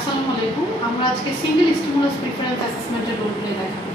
আসসালামু আলাইকুম। আমরা আজকে সিঙ্গেল স্টিমুলাস প্রিফারেন্স অ্যাসেসমেন্টের রোল প্লে দেখাবো।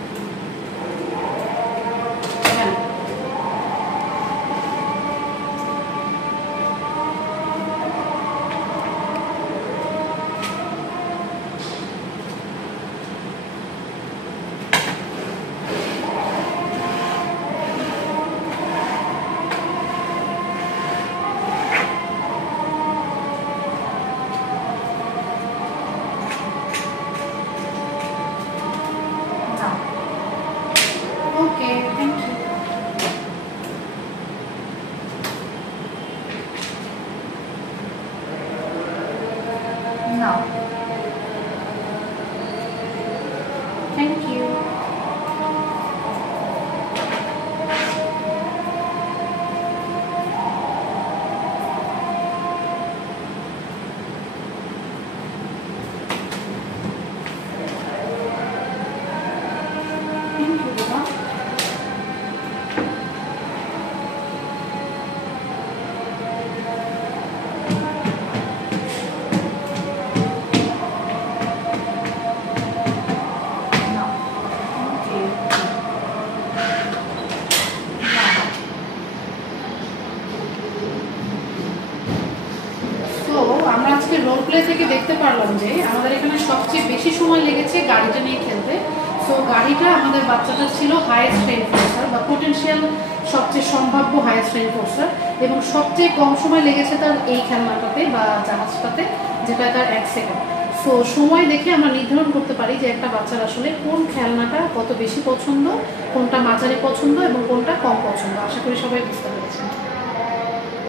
Okay, thank you. Now. Thank you. Thank you, Baba. আমরা আজকে রোল প্লে থেকে দেখতে পারলাম যে আমাদের এখানে সবচেয়ে বেশি সময় লেগেছে গাড়িটা নিয়ে খেলতে। সো গাড়িটা আমাদের বাচ্চাটা ছিল হাইয়েস্ট রেইনফোর্সার বা পোটেনশিয়াল সবচেয়ে সম্ভাব্য হাইয়েস্ট রেইনফোর্সার, এবং সবচেয়ে কম সময় লেগেছে তার এই খেলনাটাতে বা জাহাজটাতে, যেটা তার 1 সেকেন্ড। সো সময় দেখে আমরা নির্ধারণ করতে পারি যে একটা বাচ্চার আসলে কোন খেলনাটা কত বেশি পছন্দ, কোনটা মাঝারি পছন্দ এবং কোনটা কম পছন্দ। আশা করি সবাই বুঝতে পারবে।